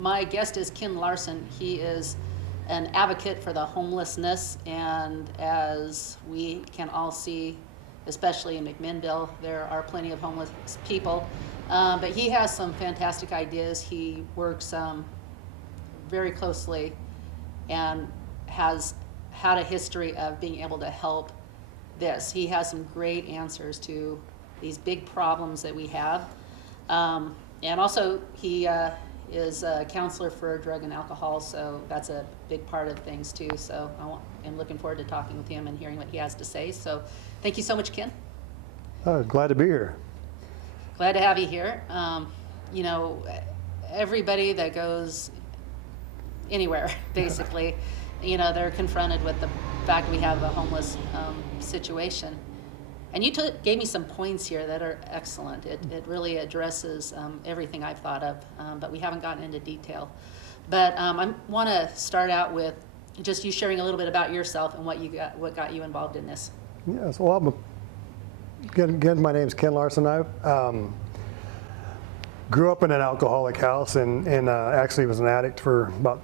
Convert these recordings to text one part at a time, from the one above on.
My guest is Ken Larsen. He is an advocate for the homelessness, and as we can all see, especially in McMinnville, there are plenty of homeless people. But he has some fantastic ideas. He works very closely and has had a history of being able to help this. He has some great answers to these big problems that we have. And also, he is a counselor for drug and alcohol, so that's a big part of things too. So I'm looking forward to talking with him and hearing what he has to say. So thank you so much, Ken. Glad to be here. Glad to have you here. You know, everybody that goes anywhere, basically, you know, they're confronted with the fact we have a homeless situation. And you gave me some points here that are excellent. It really addresses everything I've thought of, but we haven't gotten into detail. But I want to start out with just you sharing a little bit about yourself and what got you involved in this. Yes, well, again, my name's Ken Larsen. I grew up in an alcoholic house and actually was an addict for about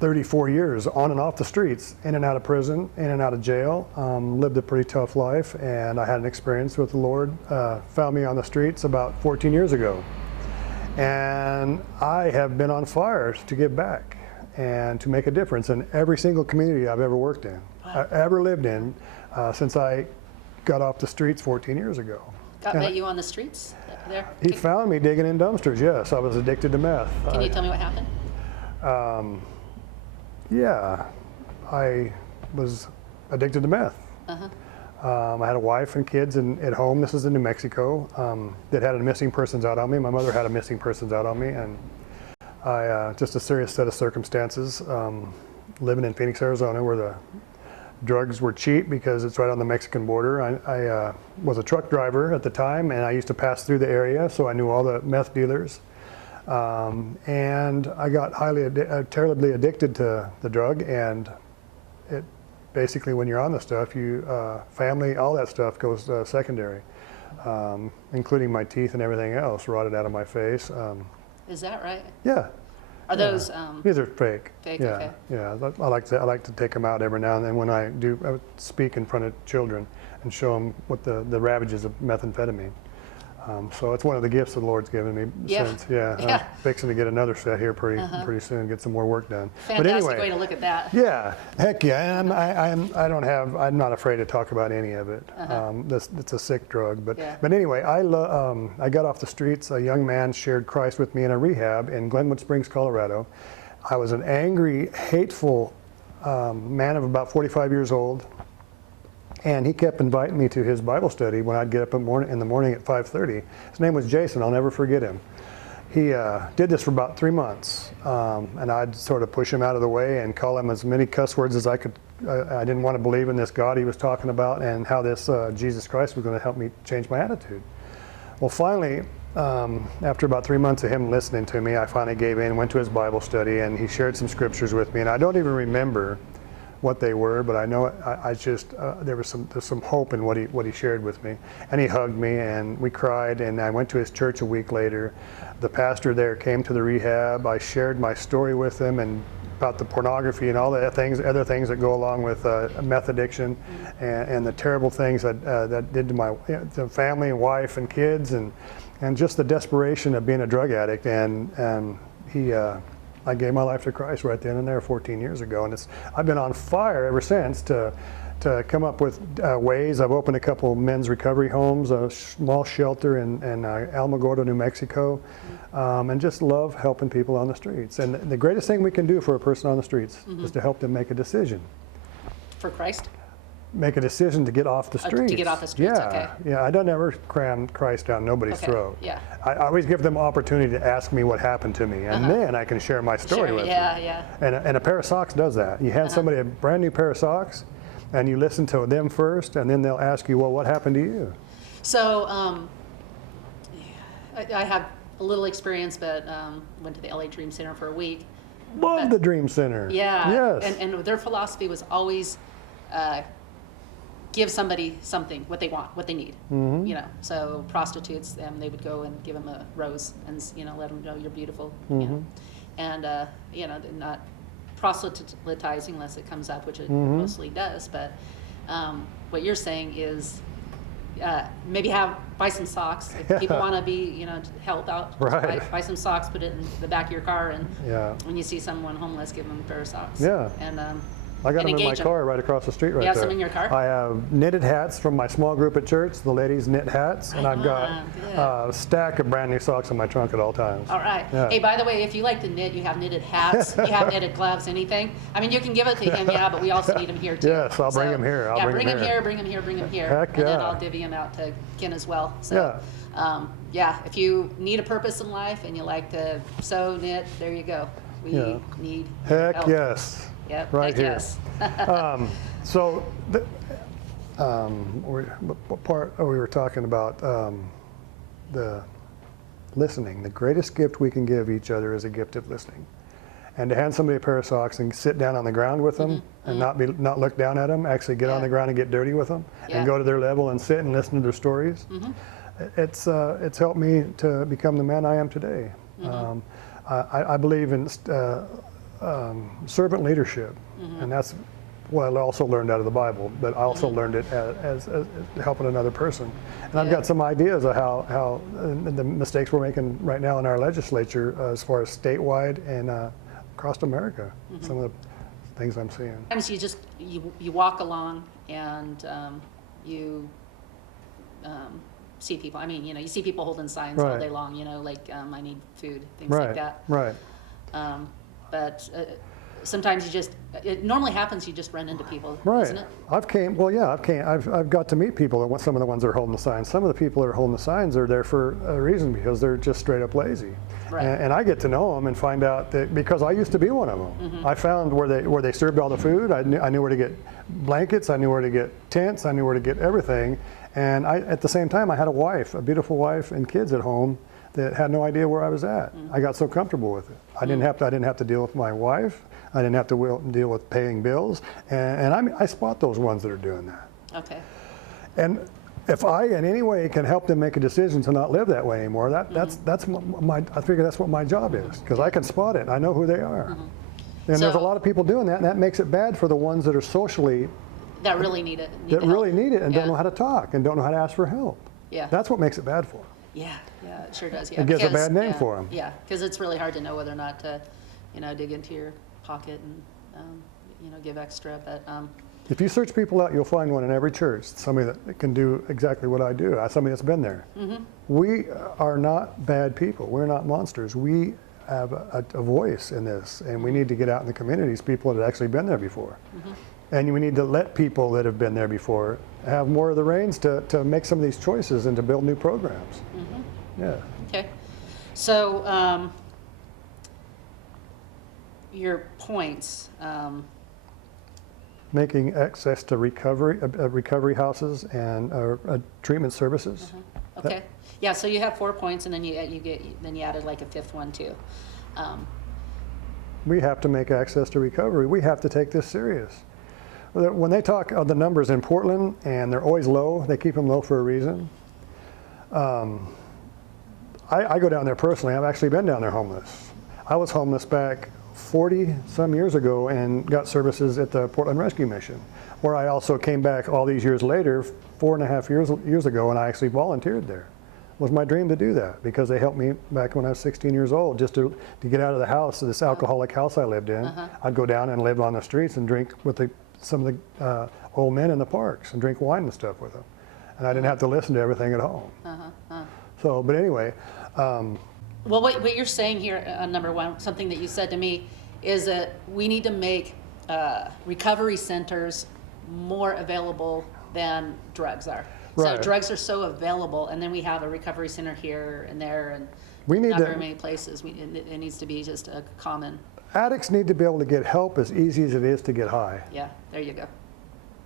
34 years, on and off the streets, in and out of prison, in and out of jail. Lived a pretty tough life, and I had an experience with the Lord. Found me on the streets about 14 years ago. And I have been on fire to give back and to make a difference in every single community I've ever worked in, ever lived in, since I got off the streets 14 years ago. Met you on the streets there? He found me digging in dumpsters, yes. I was addicted to meth. Can you tell me what happened? Yeah, I was addicted to meth. I had a wife and kids at home. This is in New Mexico. That had a missing persons out on me. My mother had a missing persons out on me, and I just a serious set of circumstances. Living in Phoenix, Arizona, where the drugs were cheap because it's right on the Mexican border. I was a truck driver at the time, and I used to pass through the area, so I knew all the meth dealers. And I got terribly addicted to the drug, and it basically, when you're on the stuff, family, all that stuff goes secondary, including my teeth and everything else rotted out of my face. Is that right? Yeah. Are those? These are fake. Fake. Yeah, Okay. yeah. I like to take them out every now and then when I would speak in front of children and show them what the ravages of methamphetamine. So it's one of the gifts the Lord's given me since. Yeah. I'm fixing to get another set here pretty soon, get some more work done. Fantastic but anyway, way to look at that. Yeah, heck yeah. And I'm not afraid to talk about any of it. It's a sick drug, but anyway, I got off the streets. A young man shared Christ with me in a rehab in Glenwood Springs, Colorado. I was an angry, hateful man of about 45 years old. And he kept inviting me to his Bible study when I'd get up in the morning at 5:30. His name was Jason. I'll never forget him. He did this for about 3 months, and I'd sort of push him out of the way and call him as many cuss words as I could. I didn't want to believe in this God he was talking about and how this Jesus Christ was going to help me change my attitude. Well, finally, after about 3 months of him listening to me, I finally gave in, went to his Bible study, and he shared some scriptures with me. And I don't even remember what they were, but I know there's some hope in what he shared with me. And he hugged me, and we cried, and I went to his church a week later. The pastor there came to the rehab. I shared my story with him and about the pornography and all the other things that go along with meth addiction, and the terrible things that did to my family and wife and kids, and just the desperation of being a drug addict. And I gave my life to Christ right then and there 14 years ago, and I've been on fire ever since to come up with ways. I've opened a couple men's recovery homes, a small shelter in Alamogordo, New Mexico, and just love helping people on the streets. And the greatest thing we can do for a person on the streets is to help them make a decision. For Christ? Make a decision to get off the streets. To get off the streets, okay. Yeah, I don't ever cram Christ down nobody's throat. Yeah. I always give them opportunity to ask me what happened to me, and then I can share my story with them. Yeah. And a pair of socks does that. You hand somebody a brand new pair of socks, and you listen to them first, and then they'll ask you, well, what happened to you? So I have a little experience, but went to the LA Dream Center for a week. Love the Dream Center. Yeah. Yes. And their philosophy was always give somebody something, what they want, what they need. You know, so prostitutes, they would go and give them a rose and let them know you're beautiful. You know. and you know, they're not proselytizing unless it comes up, which it Mm-hmm. mostly does. But what you're saying is maybe buy some socks. If people want to be, you know, help out, just Right. buy some socks, put it in the back of your car, and Yeah. when you see someone homeless, give them a pair of socks. Yeah. And I got and them in my engage 'em. car right across the street right You have there. some in your car? I have knitted hats from my small group at church. The ladies knit hats, and I've got good. a stack of brand new socks in my trunk at all times. All right. Yeah. Hey, by the way, if you like to knit, you have knitted hats, you have knitted gloves, anything. I mean, you can give it to him, yeah, but we also need him here too. Yes, I'll bring him here. I'll yeah, bring him here. bring him here, bring him here. Heck and then yeah. I'll divvy him out to Ken as well. So, yeah, if you need a purpose in life and you like to sew, knit, there you go. We Yeah. need Heck help. yes. Yep, Right heck here. yes. So, what part we were talking about the listening. The greatest gift we can give each other is a gift of listening. And to hand somebody a pair of socks and sit down on the ground with them and not look down at them, actually get on the ground and get dirty with them and go to their level and sit and listen to their stories. It's helped me to become the man I am today. I believe in servant leadership, and that's what I also learned out of the Bible, but I also learned it as helping another person. And I've got some ideas of how the mistakes we're making right now in our legislature as far as statewide and across America, some of the things I'm seeing. Sometimes you just, you walk along and you see people. I mean, you know, you see people holding signs all day long, you know, like I need food, things like that. Right. But sometimes it normally happens, you just run into people, Right. isn't it? I've got to meet people, some of the ones that are holding the signs. Some of the people that are holding the signs are there for a reason, because they're just straight up lazy. Right. And I get to know them and find out that, because I used to be one of them. I found where they served all the food. I knew where to get blankets. I knew where to get tents. I knew where to get everything. And at the same time, I had a beautiful wife and kids at home that had no idea where I was at. I got so comfortable with it. I didn't have to deal with my wife. I didn't have to deal with paying bills. And I spot those ones that are doing that. Okay. And if I in any way can help them make a decision to not live that way anymore, that's I figure that's what my job is, because I can spot it. I know who they are. And there's a lot of people doing that, and that makes it bad for the ones that are socially That really need it. really need it and Yeah. don't know how to talk and don't know how to ask for help. Yeah. That's what makes it bad for them. Yeah, it sure does. Yeah, It gives a because- bad name yeah, for 'em. Yeah, because it's really hard to know whether or not to, you know, dig into your pocket and, you know, give extra. But If you search people out, you'll find one in every church, somebody that can do exactly what I do, somebody that's been there. We are not bad people. We're not monsters. We have a voice in this, and we need to get out in the communities, people that have actually been there before. And we need to let people that have been there before have more of the reins to make some of these choices and to build new programs. Yeah. okay, so your points. Making access to recovery houses and treatment services. Okay, yeah. So you have 4 points, and then you added like a fifth one too. We have to make access to recovery. We have to take this serious. When they talk of the numbers in Portland, and they're always low, they keep them low for a reason. I go down there personally. I've actually been down there homeless. I was homeless back 40 some years ago and got services at the Portland Rescue Mission, where I also came back all these years later, 4.5 years ago, and I actually volunteered there. It was my dream to do that, because they helped me back when I was 16 years old, just to get out of the house, this alcoholic house I lived in. I'd go down and live on the streets and drink with some of the old men in the parks and drink wine and stuff with them. And I didn't have to listen to everything at home. So, but anyway. Well, what you're saying here, number one, something that you said to me, is that we need to make recovery centers more available than drugs are. Right. So drugs are so available, and then we have a recovery center here and there, and We need not to- very many places. It needs to be just a common. Addicts need to be able to get help as easy as it is to get high. Yeah, there you go.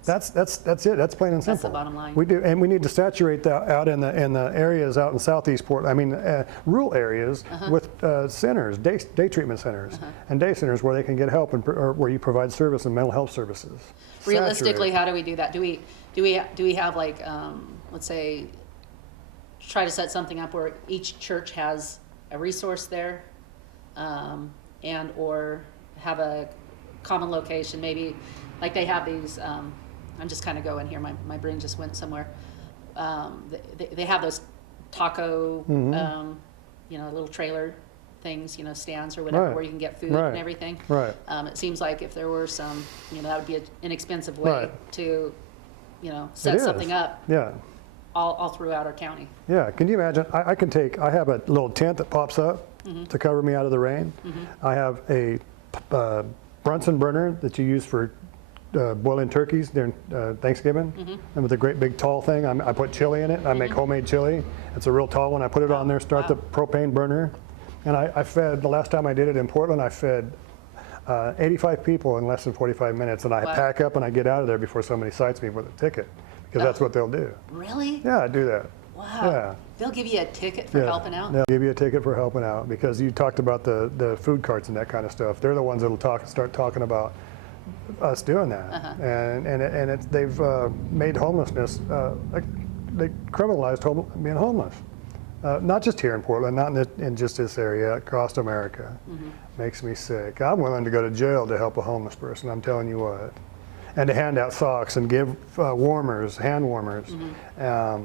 That's it. That's plain and simple. That's the bottom line. We do, and we need to saturate that out in the areas out in Southeast Portland. I mean, rural areas with centers, day treatment centers, and day centers where they can get help or where you provide service and mental health services. Realistically, Saturate. how do we do that? Do we have like, let's say, try to set something up where each church has a resource there, and or have a common location, maybe like they have these, I'm just kind of going here, my brain just went somewhere. They have those taco, little trailer things, stands or whatever, Right. where you can get food Right. and everything. Right. It seems like if there were some, that would be an inexpensive way Right. to, It set is. something up Yeah. all throughout our county. Yeah, can you imagine? I have a little tent that pops up to cover me out of the rain. I have a Brunson burner that you use for boiling turkeys during Thanksgiving, and with a great big tall thing, I put chili in it. I make homemade chili. It's a real tall one. I put it on there, start the propane burner, and I fed, the last time I did it in Portland, I fed 85 people in less than 45 minutes, and I pack up and I get out of there before somebody cites me with a ticket, because that's what they'll do. Really? Yeah, I do that. Wow. Yeah. They'll give you a ticket for helping out? They'll give you a ticket for helping out, because you talked about the food carts and that kind of stuff. They're the ones that'll start talking about us doing that. And they've made homelessness, they criminalized being homeless. Not just here in Portland, not in just this area, across America. Makes me sick. I'm willing to go to jail to help a homeless person, I'm telling you what. And to hand out socks and give warmers, hand warmers. I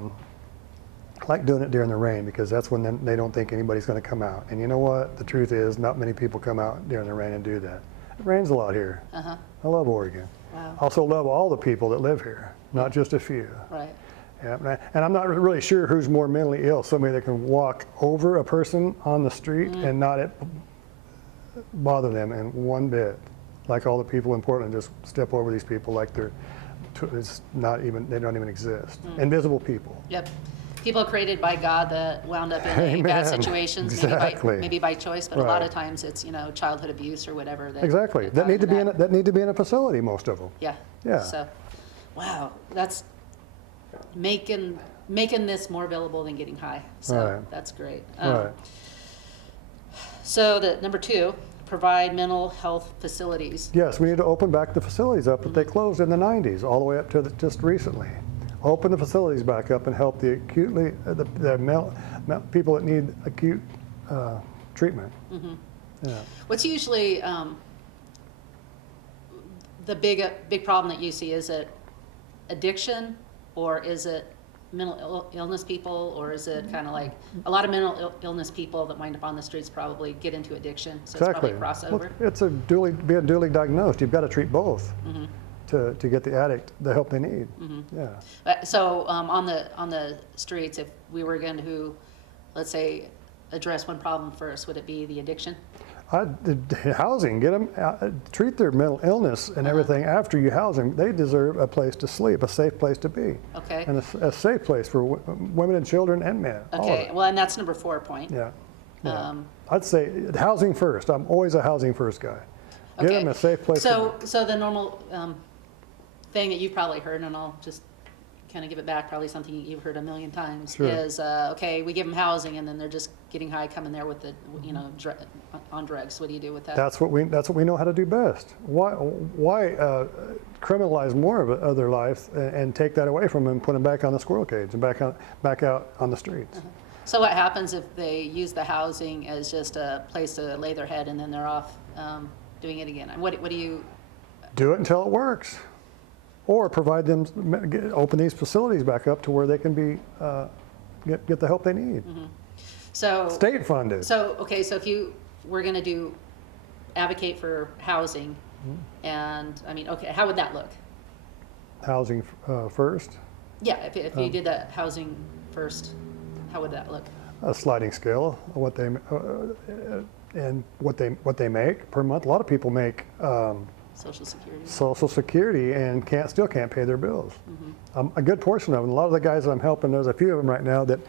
like doing it during the rain, because that's when they don't think anybody's going to come out. And you know what? The truth is, not many people come out during the rain and do that. It rains a lot here. I love Oregon. Wow. Also love all the people that live here, not just a few. Right. Yeah, and I'm not really sure who's more mentally ill, somebody that can walk over a person on the street and not bother them in one bit. Like all the people in Portland just step over these people like it's not even, they don't even exist. Invisible people. Yep. People created by God that wound up in bad situations, Exactly. maybe by choice, but a lot of times it's childhood abuse or whatever. Exactly. That need to be in a facility, most of them. Yeah. Yeah. So, wow, that's making this more available than getting high. So that's great. Right. So the number 2, provide mental health facilities. Yes, we need to open back the facilities up that they closed in the 90s, all the way up to just recently. Open the facilities back up and help the acutely, the people that need acute treatment. Yeah. What's usually the big problem that you see? Is it addiction, or is it mental illness people, or is it kind of like a lot of mental illness people that wind up on the streets probably get into addiction? So Exactly. It's probably a crossover. Well, it's being duly diagnosed. You've got to treat both to get the addict the help they need. Yeah. So on the streets, if we were going to, let's say, address one problem first, would it be the addiction? Housing, get them, treat their mental illness and everything after you house them. They deserve a place to sleep, a safe place to be. Okay. And a safe place for women and children and men. Okay, well, and that's number 4 point. Yeah. I'd say housing first. I'm always a housing first guy. Get them a safe place to be. So the normal thing that you've probably heard, and I'll just kind of give it back, probably something you've heard a million times, Sure. is okay, we give them housing, and then they're just getting high, coming there with the on drugs. What do you do with that? That's what we know how to do best. Why criminalize more of their life and take that away from them and put them back on the squirrel cage and back out on the streets? So what happens if they use the housing as just a place to lay their head, and then they're off doing it again? And what do you do it until it works, or provide them, open these facilities back up to where they can be get the help they need. So state funded. So okay, so if you were going to advocate for housing, and I mean, okay, how would that look? Housing first. Yeah, if you did that housing first, how would that look? A sliding scale of what they and what they make per month. A lot of people make Social Security and still can't pay their bills. A good portion of them. A lot of the guys that I'm helping, there's a few of them right now that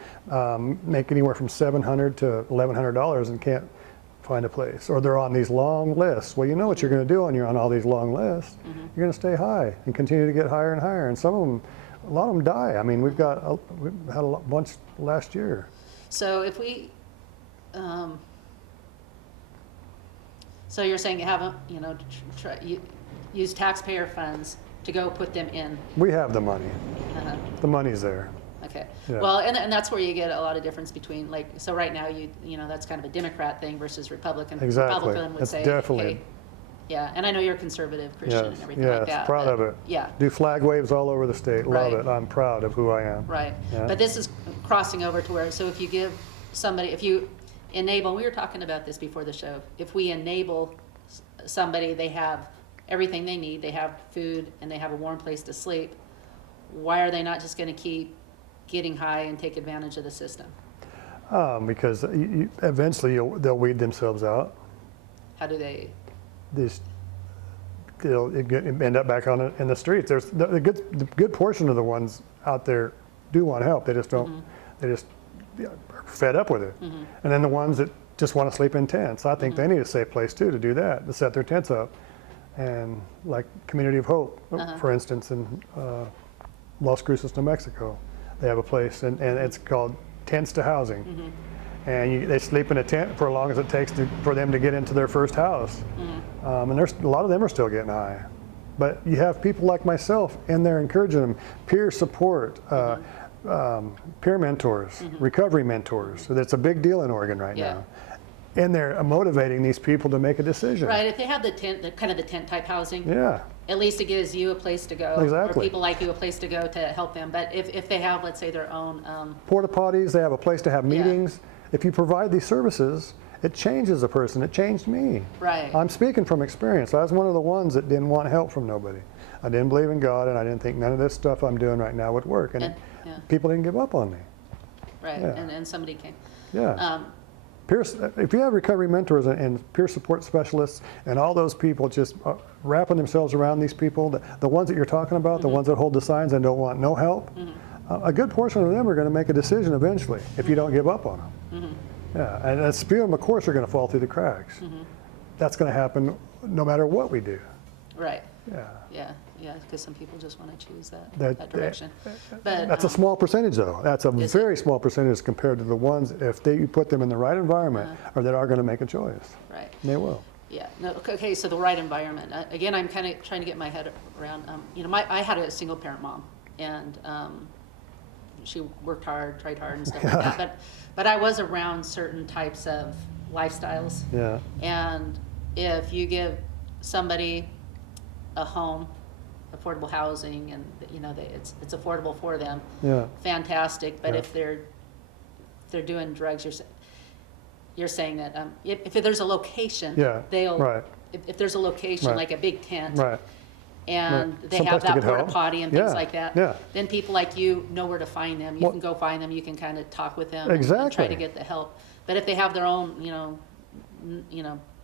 make anywhere from $700 to $1,100 and can't find a place, or they're on these long lists. Well, you know what you're going to do when you're on all these long lists. You're going to stay high and continue to get higher and higher. And some of them, a lot of them die. I mean, we've had a bunch last year. So if we, so you're saying use taxpayer funds to go put them in. We have the money. The money's there. Okay. Yeah. Well, and that's where you get a lot of difference between, like, so right now, you know, that's kind of a Democrat thing versus Republican. Exactly. Republican would It's say, definitely. hey, yeah, and I know you're conservative Christian and everything like that. Proud but, of it. Yeah. Do flag waves all over the state. Love Right. it. I'm proud of who I am. Right. Yeah. But this is crossing over to where, so if you give somebody, if you enable, we were talking about this before the show, if we enable somebody, they have everything they need, they have food, and they have a warm place to sleep, why are they not just going to keep getting high and take advantage of the system? Because eventually they'll weed themselves out. How do they? They'll end up back in the streets. There's the good portion of the ones out there do want help. They just don't. They just are fed up with it. And then the ones that just want to sleep in tents, I think they need a safe place too to do that, to set their tents up. And like Community of Hope, for instance, in Las Cruces, New Mexico, they have a place, and it's called Tents to Housing. And they sleep in a tent for as long as it takes for them to get into their first house. And a lot of them are still getting high. But you have people like myself in there encouraging them, peer support, peer mentors, recovery mentors. So that's a big deal in Oregon right now. And they're motivating these people to make a decision. Right, if they have the tent, kind of the tent type housing, Yeah. at least it gives you a place to go, Exactly. or people like you a place to go to help them. But if they have, let's say, their own, Porta potties, they have a place to have meetings. If you provide these services, it changes a person. It changed me. right, I'm speaking from experience. I was one of the ones that didn't want help from nobody. I didn't believe in God, and I didn't think none of this stuff I'm doing right now would work. And people didn't give up on me. right, Yeah. and somebody came. Yeah. If you have recovery mentors and peer support specialists and all those people just wrapping themselves around these people, the ones that you're talking about, the ones that hold the signs and don't want no help, a good portion of them are going to make a decision eventually if you don't give up on them. Yeah, and a few of them, of course, are going to fall through the cracks. That's going to happen no matter what we do. Right. Yeah. Yeah, because some people just want to choose that direction. But That's a small percentage, though. That's a very small percentage compared to the ones, if you put them in the right environment, or that are going to make a choice. right. They will. Yeah. No. Okay. So the right environment. Again, I'm kind of trying to get my head around. You know, I had a single parent mom, and she worked hard, tried hard, and stuff like that. But I was around certain types of lifestyles. Yeah. And if you give somebody a home, affordable housing, and you know it's affordable for them, Yeah. fantastic. But Yeah. if they're doing drugs, you're saying that if there's a location, Yeah. they'll Right. if there's a location Right. like a big tent, Right. and Right. they Someplace have to that get porta help. potty and things Yeah. like that, Yeah. then people like you know where to find them. You Well- can go find them. You can kind of talk with them and try Exactly. to get the help. But if they have their own,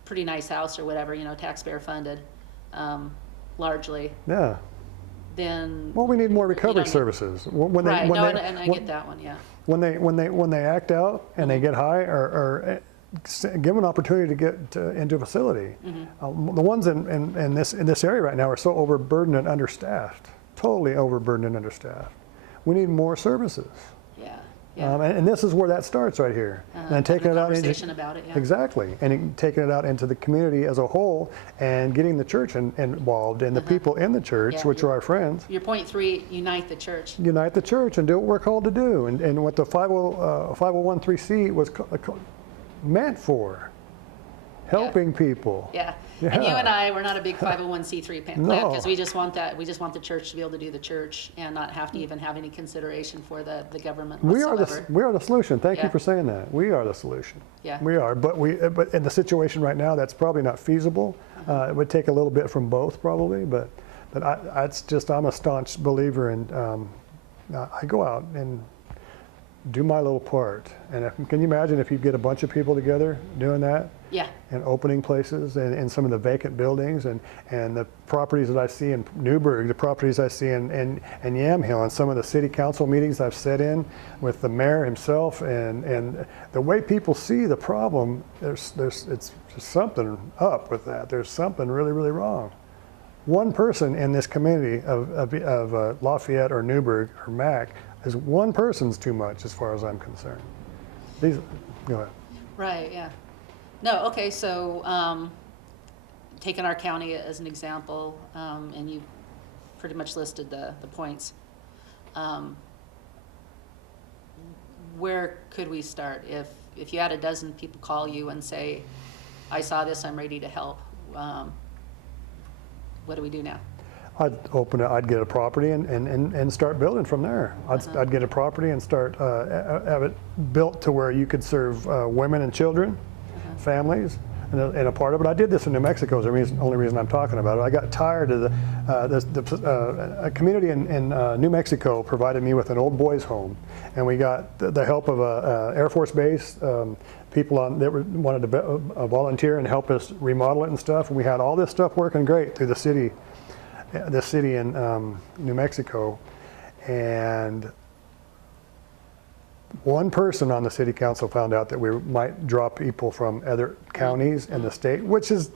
pretty nice house or whatever, taxpayer funded, largely, Yeah. then Well, we need more recovery don't need- services. right. No, and I get that one. Yeah. When they act out and they get high, or give them an opportunity to get into a facility. The ones in this area right now are so overburdened and understaffed, totally overburdened and understaffed. We need more services. Yeah. And this is where that starts right here. And taking it out conversation about it. Yeah. Exactly, and taking it out into the community as a whole, and getting the church involved, and the people in the church, Yeah. which are our friends. Your point 3, unite the church. Unite the church and do what we're called to do, and what the 501(c) was meant for, helping people. Yeah. Yeah. And you and I, we're not a big 501c3 plan No. because we just want that. We just want the church to be able to do the church and not have to even have any consideration for the government We are whatsoever. the solution. Thank Yeah. you for saying that. We are the solution. Yeah. We are, but in the situation right now, that's probably not feasible. It would take a little bit from both, probably. But I'm a staunch believer in. I go out and do my little part. And can you imagine if you get a bunch of people together doing that? Yeah. And opening places and in some of the vacant buildings and the properties that I see in Newburgh, the properties I see in Yamhill, and some of the city council meetings I've sat in with the mayor himself, and the way people see the problem, it's just something up with that. There's something really, really wrong. One person in this community of Lafayette or Newburgh or Mac is one person's too much as far as I'm concerned. Go ahead. Right. Yeah. No. Okay. So, taking our county as an example, and you pretty much listed the points. where could we start? If you had a dozen people call you and say, I saw this, I'm ready to help, what do we do now? I'd get a property and start building from there. I'd get a property and start, have it built to where you could serve women and children, families, and a part of it. I did this in New Mexico, is the only reason I'm talking about it. I got tired of a community in New Mexico provided me with an old boys home, and we got the help of a Air Force base, people that wanted to volunteer and help us remodel it and stuff, and we had all this stuff working great through the city in New Mexico. And one person on the city council found out that we might draw people from other counties in the state, which is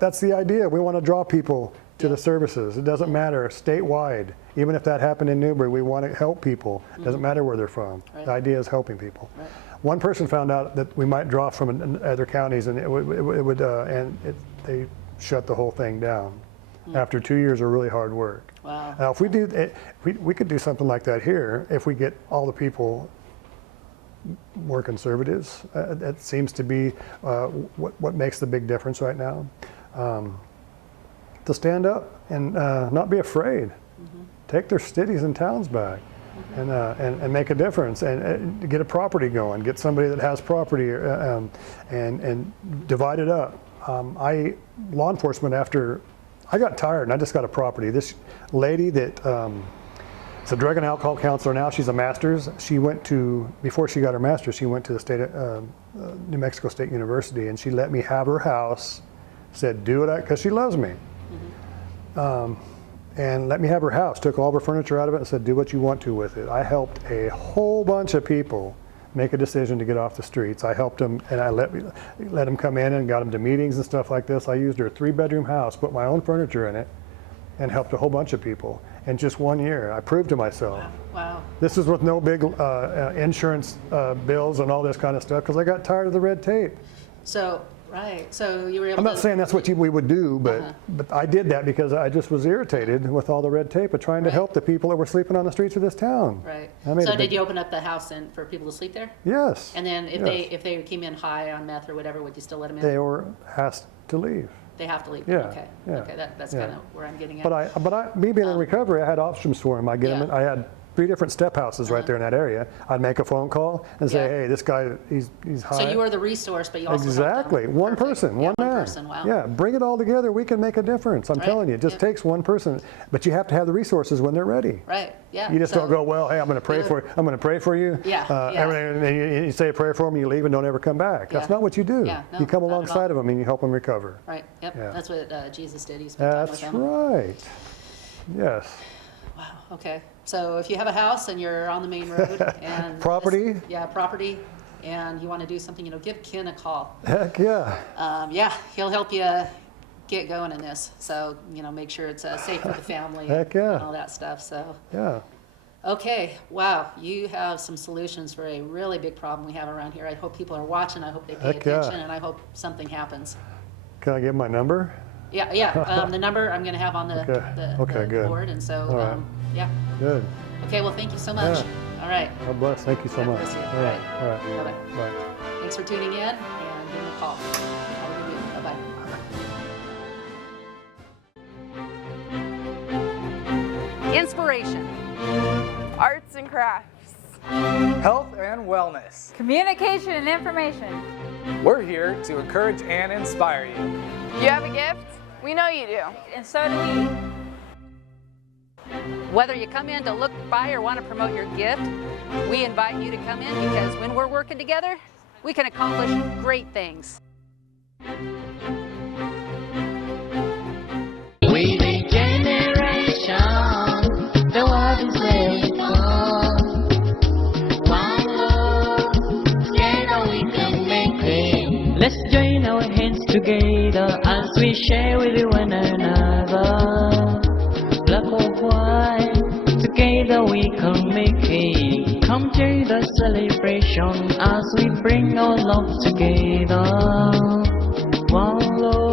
that's the idea. We want to draw people to the services. It doesn't matter statewide. Even if that happened in Newbury, we want to help people. It doesn't matter where they're from. Right. The idea is helping people. Right. One person found out that we might draw from other counties, and they shut the whole thing down after 2 years of really hard work. Wow. Now, if we do, we could do something like that here if we get all the people more conservatives. That seems to be what makes the big difference right now. To stand up and not be afraid, take their cities and towns back, and make a difference, and get a property going, get somebody that has property, and divide it up. Law enforcement, after I got tired and I just got a property. This lady that is a drug and alcohol counselor now, she's a master's. She went to, before she got her master's, she went to the state of, New Mexico State University, and she let me have her house, said do it, because she loves me. And let me have her house, took all of her furniture out of it and said do what you want to with it. I helped a whole bunch of people make a decision to get off the streets. I helped them, and I let them come in and got them to meetings and stuff like this. I used her 3-bedroom house, put my own furniture in it, and helped a whole bunch of people. In just 1 year, I proved to myself. Wow. This is with no big insurance bills and all this kind of stuff, because I got tired of the red tape. So, right, so you were able I'm not saying that's what we would do, but I did that because I just was irritated with all the red tape of trying to help the people that were sleeping on the streets of this town. Right. So did you open up the house for people to sleep there? Yes. And then if they came in high on meth or whatever, would you still let them in? They were asked to leave. They have to leave. Yeah. Okay. Yeah. Okay. That's kind of where I'm getting at. But me being in recovery, I had options for him. I had 3 different step houses right there in that area. I'd make a phone call and say, hey, this guy, he's high. So you were the resource, but you also exactly one person, one man. One person. Wow. Yeah, bring it all together. We can make a difference. I'm telling you, it just takes one person. But you have to have the resources when they're ready. Right. Yeah. You just don't go, well, hey, I'm going to pray for you. I'm going to pray for you. Yeah. And you say a prayer for them, you leave and don't ever come back. That's not what you do. Yeah, no, you come alongside of them and you help them recover. Right. Yep. Yeah. That's what Jesus did. He spent time with them. them. That's right. Yes. Wow. Okay. So if you have a house and you're on the main road and property, and you want to do something, give Ken a call. Heck yeah. He'll help you get going in this. So make sure it's safe for the family. Heck yeah. And all that stuff. So yeah. Okay. Wow. You have some solutions for a really big problem we have around here. I hope people are watching. I hope they pay attention, and I hope something happens. Can I give my number? Yeah. The number I'm going to have on the board, and so yeah. Good. Okay, well, thank you so much. Yeah. All right. God bless. Thank you so much. Bless you. All right. Bye-bye. Bye. Thanks for tuning in, and give me a call. Have a good week. Bye-bye. Inspiration. Arts and crafts. Health and wellness. Communication and information. We're here to encourage and inspire you. You have a gift? We know you do. And so do we. Whether you come in to look by or want to promote your gift, we invite you to come in because when we're working together, we can accomplish great things. We the generation, the world is where we come. One love, together we can make it. Let's join our hands together as we share with one another. Black or white, together we can make it. Come to the celebration as we bring our love together. One love.